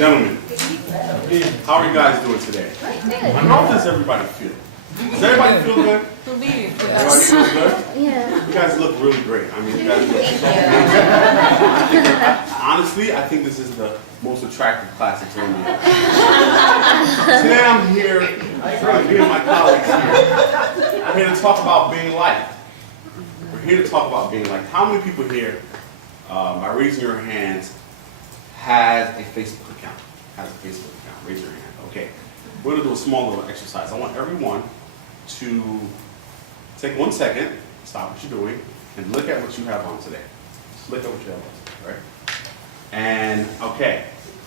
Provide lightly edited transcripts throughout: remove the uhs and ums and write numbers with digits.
Gentlemen, how are you guys doing today? How does everybody feel? Does everybody feel good? Everybody feels good? Yeah. You guys look really great. I mean, you guys look honestly, I think this is the most attractive class that's in here. Today I'm here, me and my colleagues here. We're here to talk about being liked. We're here to talk about being liked. How many people here, by raising your hands, has a Facebook account? Raise your hand. Okay. We're going to do a small little exercise. I want everyone to take 1 second, stop what you're doing, and look at what you have on today. Just look at what you have on today, right? And, okay,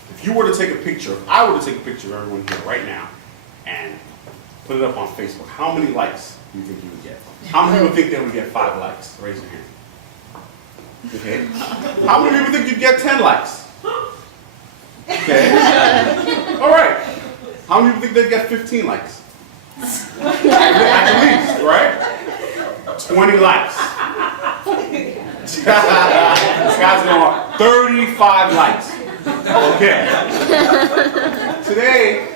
if you were to take a picture, if I were to take a picture of everyone here right now and put it up on Facebook, how many likes do you think you would get? How many people think they would get 5 likes? Raise your hand. Okay. How many people think you'd get 10 likes? Okay. All right. How many people think they'd get 15 likes? At least, right? 20 likes. This guy's going 35 likes. Okay. Today,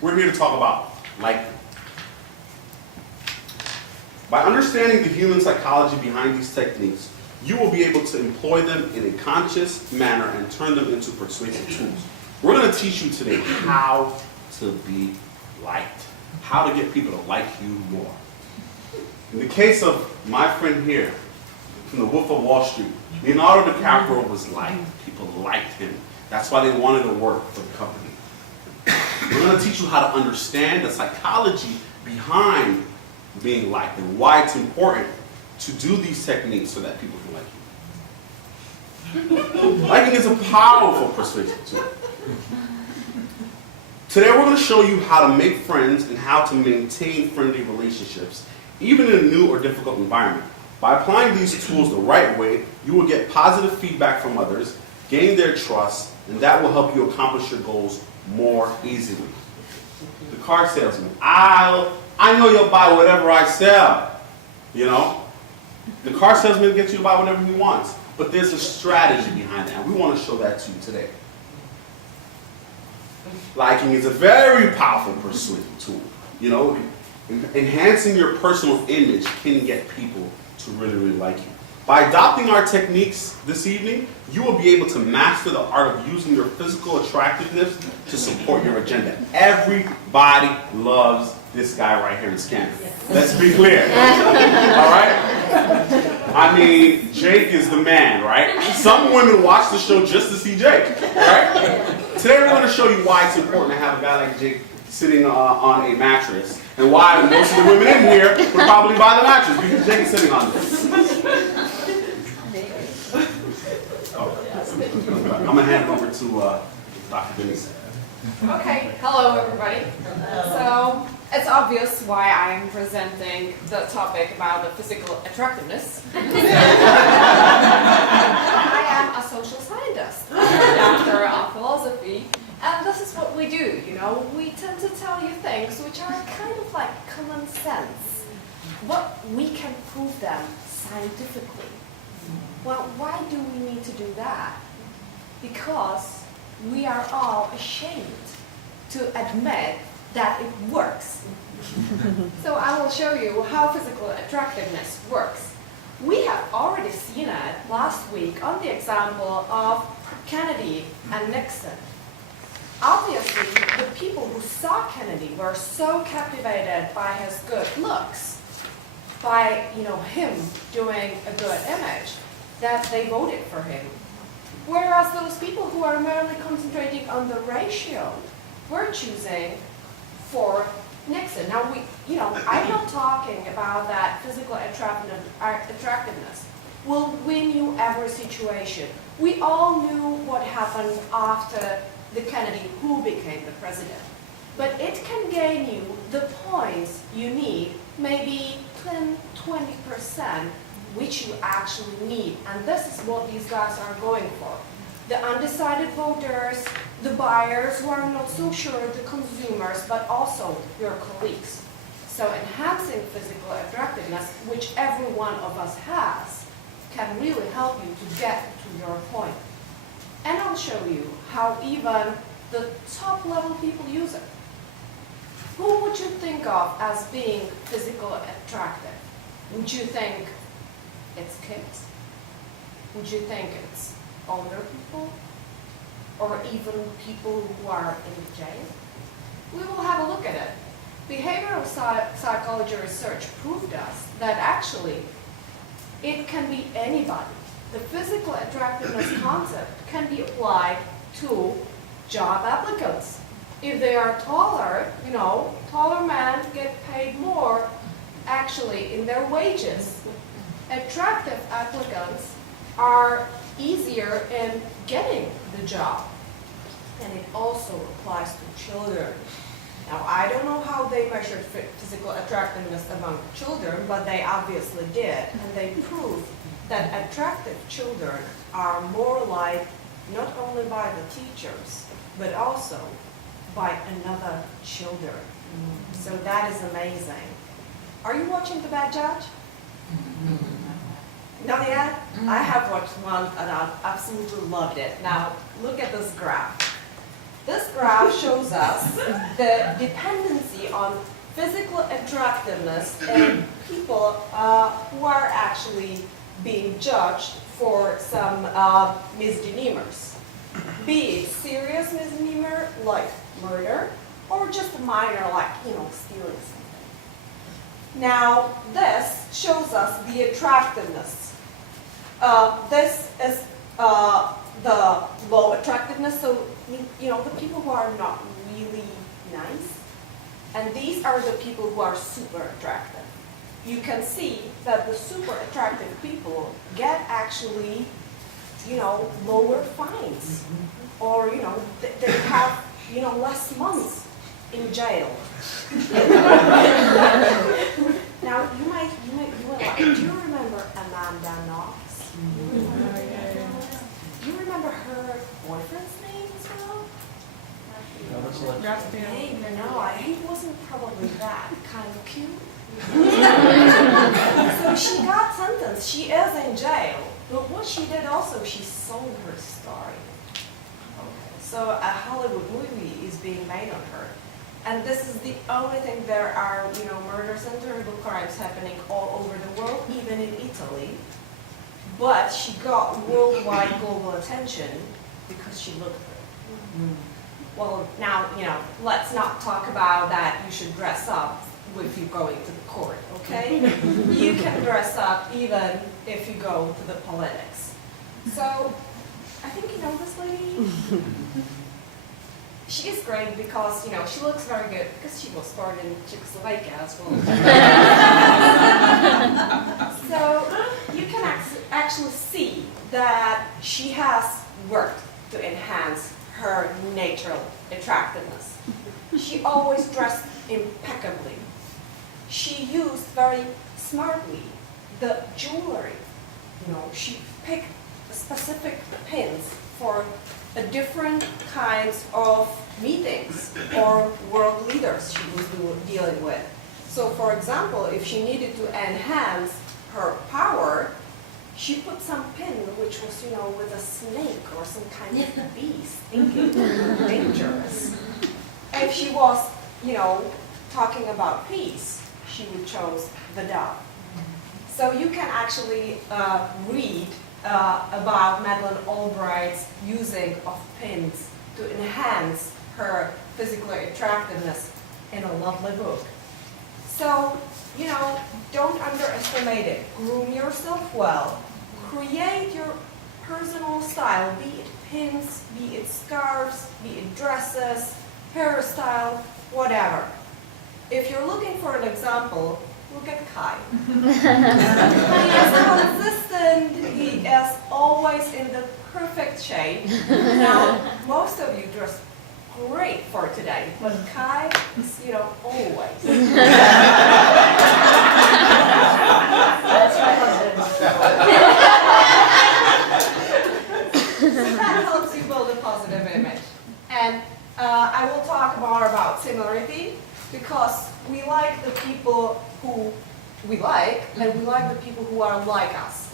we're here to talk about liking. By understanding the human psychology behind these techniques, you will be able to employ them in a conscious manner and turn them into persuasive tools. We're going to teach you today how to be liked, how to get people to like you more. In the case of my friend here, from the Wolf of Wall Street, Leonardo DiCaprio was liked. People liked him. That's why they wanted to work for the company. We're going to teach you how to understand the psychology behind being liked and why it's important to do these techniques so that people can like you. Liking is a powerful persuasive tool. Today we're going to show you how to make friends and how to maintain friendly relationships, even in a new or difficult environment. By applying these tools the right way, you will get positive feedback from others, gain their trust, and that will help you accomplish your goals more easily. The car salesman, I know you'll buy whatever I sell, you know. The car salesman gets you to buy whatever he wants, but there's a strategy behind that, and we want to show that to you today. Liking is a very powerful persuasive tool. You know, enhancing your personal image can get people to really, really like you. By adopting our techniques this evening, you will be able to master the art of using your physical attractiveness to support your agenda. Everybody loves this guy right here in Scandal. Let's be clear. All right? I mean, Jake is the man, right? Some women watch the show just to see Jake, right? Today we're going to show you why it's important to have a guy like Jake sitting on a mattress, and why most of the women in here would probably buy the mattress, because Jake is sitting on this. I'm going to hand it over to Dr. Denise. Okay, hello everybody. So, it's obvious why I'm presenting the topic about the physical attractiveness. I am a social scientist, doctor of philosophy, and this is what we do, you know. We tend to tell you things which are kind of like common sense, but we can prove them scientifically. Well, why do we need to do that? Because we are all ashamed to admit that it works. So I will show you how physical attractiveness works. We have already seen it last week on the example of Kennedy and Nixon. Obviously, the people who saw Kennedy were so captivated by his good looks, by him doing a good image, that they voted for him. Whereas those people who are merely concentrating on the ratio were choosing for Nixon. Now, I'm not talking about that physical attractiveness will win you every situation. We all knew what happened after the Kennedy who became the president. But it can gain you the points you need, maybe 10–20%, which you actually need. And this is what these guys are going for. The undecided voters, the buyers who are not so sure, the consumers, but also your colleagues. So enhancing physical attractiveness, which every one of us has, can really help you to get to your point. And I'll show you how even the top level people use it. Who would you think of as being physically attractive? Would you think it's kids? Would you think it's older people? Or even people who are in jail? We will have a look at it. Behavioral psychology research proved us that actually it can be anybody. The physical attractiveness concept can be applied to job applicants. If they are taller, taller men get paid more actually in their wages. Attractive applicants are easier in getting the job. And it also applies to children. Now, I don't know how they measured physical attractiveness among children, but they obviously did. And they proved that attractive children are more liked not only by the teachers, but also by another children. So that is amazing. Are you watching The Bad Judge? Not yet? I have watched one and I absolutely loved it. Now, look at this graph. This graph shows us the dependency on physical attractiveness in people who are actually being judged for some misdemeanors. Be it serious misdemeanor like murder, or just a minor like, stealing something. Now, this shows us the attractiveness. This is the low attractiveness, so the people who are not really nice, and these are the people who are super attractive. You can see that the super attractive people get actually, lower fines, or they have less months in jail. Now you might like, do you remember Amanda Knox? Do you remember her boyfriend's name as well? He wasn't probably that kind of cute. So she got sentenced. She is in jail. But what she did also, she sold her story. So a Hollywood movie is being made on her. And this is the only thing. There are, murders and terrible crimes happening all over the world, even in Italy. But she got worldwide global attention because she looked good. Well, now, let's not talk about that you should dress up if you're going to the court, okay? You can dress up even if you go to the politics. So, I think you know this lady. She is great because, she looks very good because she was born in Czechoslovakia as well. So, you can actually see that she has worked to enhance her natural attractiveness. She always dressed impeccably. She used very smartly the jewelry. She picked specific pins for different kinds of meetings or world leaders she was dealing with. So for example, if she needed to enhance her power, she put some pin which was, with a snake or some kind of beast, thinking dangerous. If she was, talking about peace, she would choose the dove. So you can actually read about Madeleine Albright's using of pins to enhance her physical attractiveness in a lovely book. So, don't underestimate it. Groom yourself well. Create your personal style, be it pins, be it scarves, be it dresses, hairstyle, whatever. If you're looking for an example, look at Kai. He is consistent, he is always in the perfect shape. Now, most of you dress great for today, but Kai is, always. That's my husband. So that helps you build a positive image. And I will talk more about similarity, because we like the people who we like, and we like the people who are like us.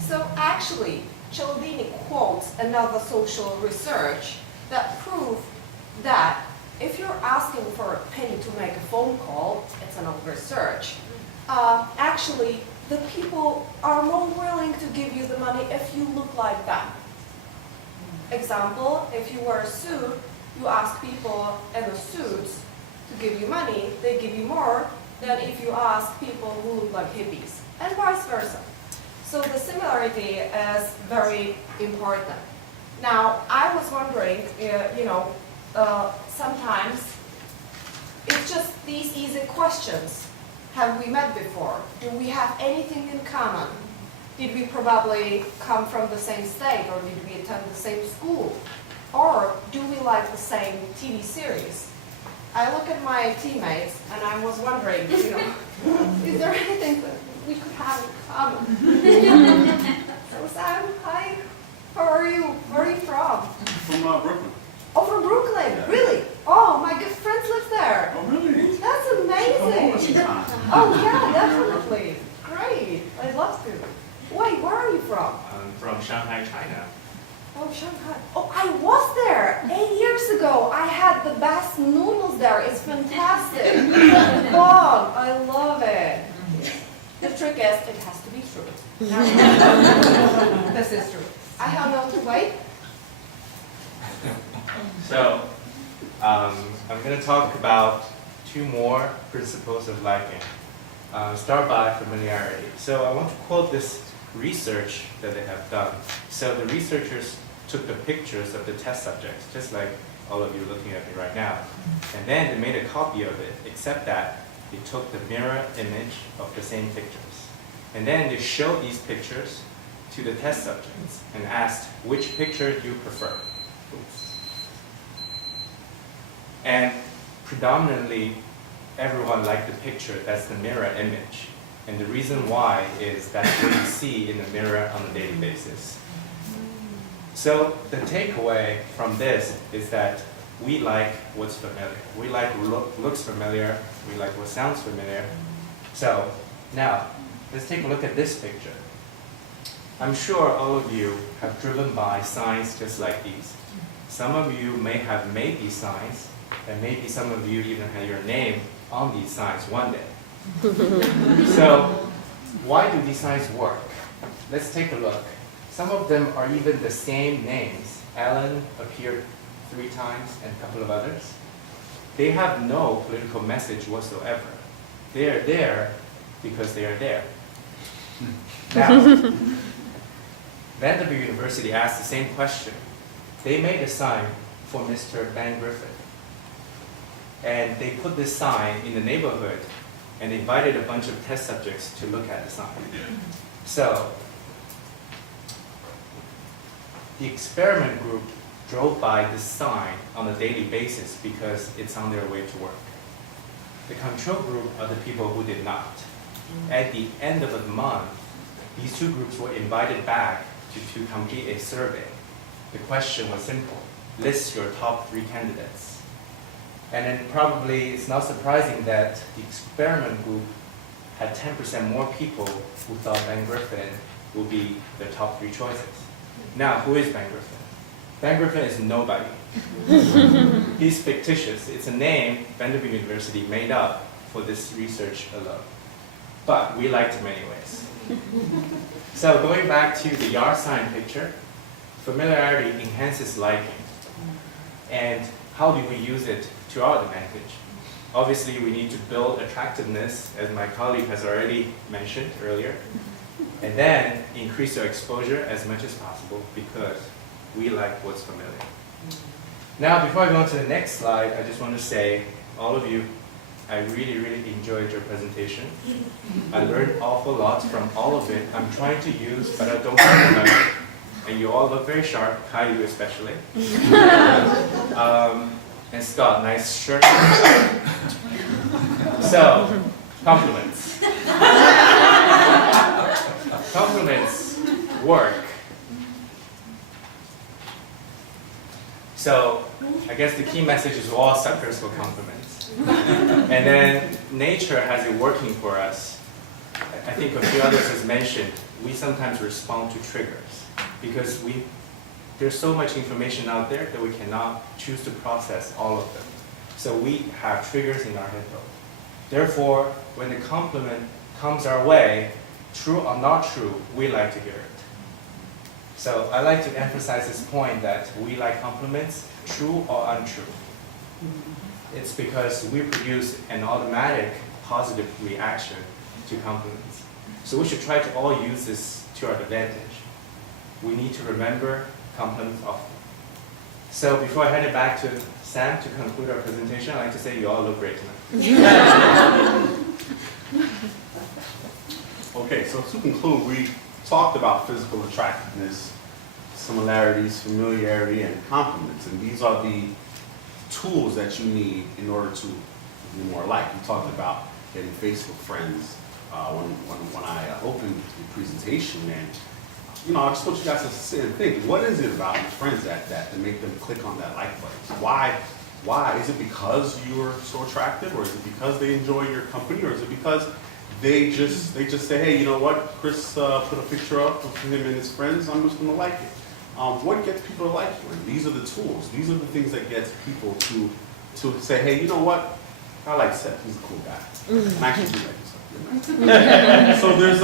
So actually, Cialdini quotes another social research that prove that if you're asking for a penny to make a phone call, it's another research. Actually, the people are more willing to give you the money if you look like them. Example, if you wear a suit, you ask people in the suits to give you money, they give you more than if you ask people who look like hippies, and vice versa. So the similarity is very important. Now, I was wondering, sometimes it's just these easy questions. Have we met before? Do we have anything in common? Did we probably come from the same state, or did we attend the same school? Or do we like the same TV series? I look at my teammates and I was wondering, is there anything that we could have in common? So Sam, hi, how are you? Where are you from? From Brooklyn. Oh, from Brooklyn, Yeah. really? Oh, my good friends live there. Oh, really? That's Come over amazing. sometime. Oh yeah, definitely. Great, I'd love to. Wait, where are you from? I'm from Shanghai, China. Oh, Shanghai. Oh, I was there 8 years ago. I had the best noodles there. It's fantastic. Wow, I love it. The trick is, it has to be true. This is true. I have no to wait. So, I'm going to talk about 2 more principles of liking. Start by familiarity. So I want to quote this research that they have done. So the researchers took the pictures of the test subjects, just like all of you looking at me right now. And then they made a copy of it, except that they took the mirror image of the same pictures. And then they showed these pictures to the test subjects and asked, which picture do you prefer? And predominantly, everyone liked the picture that's the mirror image. And the reason why is that's what you see in the mirror on a daily basis. So the takeaway from this is that we like what's familiar. We like what looks familiar. We like what sounds familiar. So now, let's take a look at this picture. I'm sure all of you have driven by signs just like these. Some of you may have made these signs, and maybe some of you even had your name on these signs one day. So, why do these signs work? Let's take a look. Some of them are even the same names. Alan appeared 3 times and a couple of others. They have no political message whatsoever. They are there because they are there. Now, Vanderbilt University asked the same question. They made a sign for Mr. Ben Griffin. And they put this sign in the neighborhood and invited a bunch of test subjects to look at the sign. So, the experiment group drove by this sign on a daily basis because it's on their way to work. The control group are the people who did not. At the end of the month, these 2 groups were invited back to complete a survey. The question was simple. List your top 3 candidates. And then probably it's not surprising that the experiment group had 10% more people who thought Ben Griffin would be the top 3 choices. Now, who is Ben Griffin? Ben Griffin is nobody. He's fictitious. It's a name Vanderbilt University made up for this research alone. But we liked him anyways. So going back to the yard sign picture, familiarity enhances liking. And how do we use it to our advantage? Obviously, we need to build attractiveness, as my colleague has already mentioned earlier, and then increase our exposure as much as possible because we like what's familiar. Now, before I go on to the next slide, I just want to say, all of you, I really, really enjoyed your presentation. I learned an awful lot from all of it. I'm trying to use, but I don't remember. And you all look very sharp, Caillou especially. And Scott, nice shirt. So, compliments. Compliments work. So, I guess the key message is we're all suckers for compliments. And then nature has it working for us. I think a few others has mentioned, we sometimes respond to triggers. because there's so much information out there that we cannot choose to process all of them. So we have triggers in our head though. Therefore, when the compliment comes our way, true or not true, we like to hear it. So I like to emphasize this point that we like compliments, true or untrue. It's because we produce an automatic positive reaction to compliments. So we should try to all use this to our advantage. We need to remember compliments often. So before I hand it back to Sam to conclude our presentation, I'd like to say you all look great tonight. Okay, so to conclude, we talked about physical attractiveness, similarities, familiarity, and compliments. And these are the tools that you need in order to be more alike. We talked about getting Facebook friends when I opened the presentation. And you know, I just want you guys to sit and think, what is it about your friends that make them click on that like button? Why? Is it because you're so attractive, or is it because they enjoy your company, or is it because they just say, hey, you know what, Chris put a picture up of him and his friends, I'm just gonna like it. What gets people to like you? And these are the tools. These are the things that gets people to say, hey, you know what, I like Seth, he's a cool guy. And I actually do like Seth. So there's,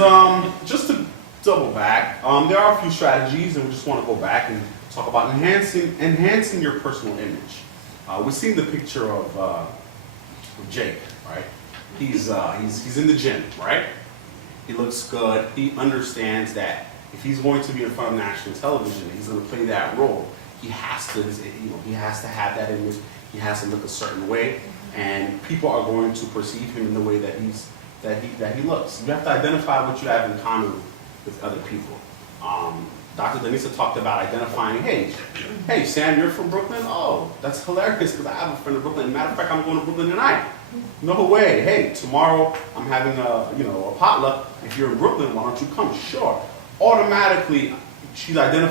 just to double back, there are a few strategies, and we just want to go back and talk about enhancing your personal image. We've seen the picture of Jake, right? He's in the gym, right? He looks good. He understands that if he's going to be in front of national television, he's going to play that role. He has to, he has to have that image. He has to look a certain way, and people are going to perceive him in the way that he looks. You have to identify what you have in common with other people. Dr. Denisa talked about identifying, hey, Sam, you're from Brooklyn? Oh, that's hilarious because I have a friend in Brooklyn. Matter of fact, I'm going to Brooklyn tonight. No way. Hey, tomorrow I'm having a potluck. If you're in Brooklyn, why don't you come? Sure. Automatically, she's identifying